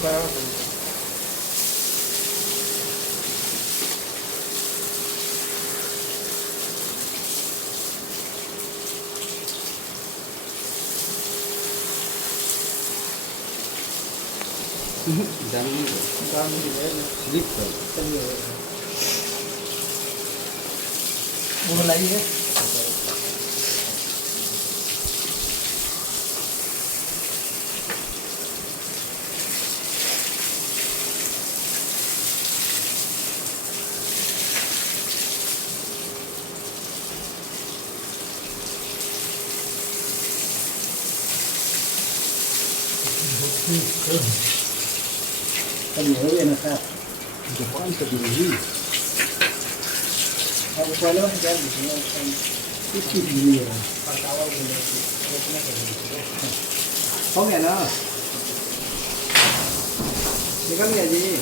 बराबर जानी काम नहीं है स्लिप कर चलिए वो लाइए चलिए हो गया ना साहब दुकान से भी अब पहले वाले क्या दिखेगा कुछ चीज नहीं है हो गया ना निकल गया जी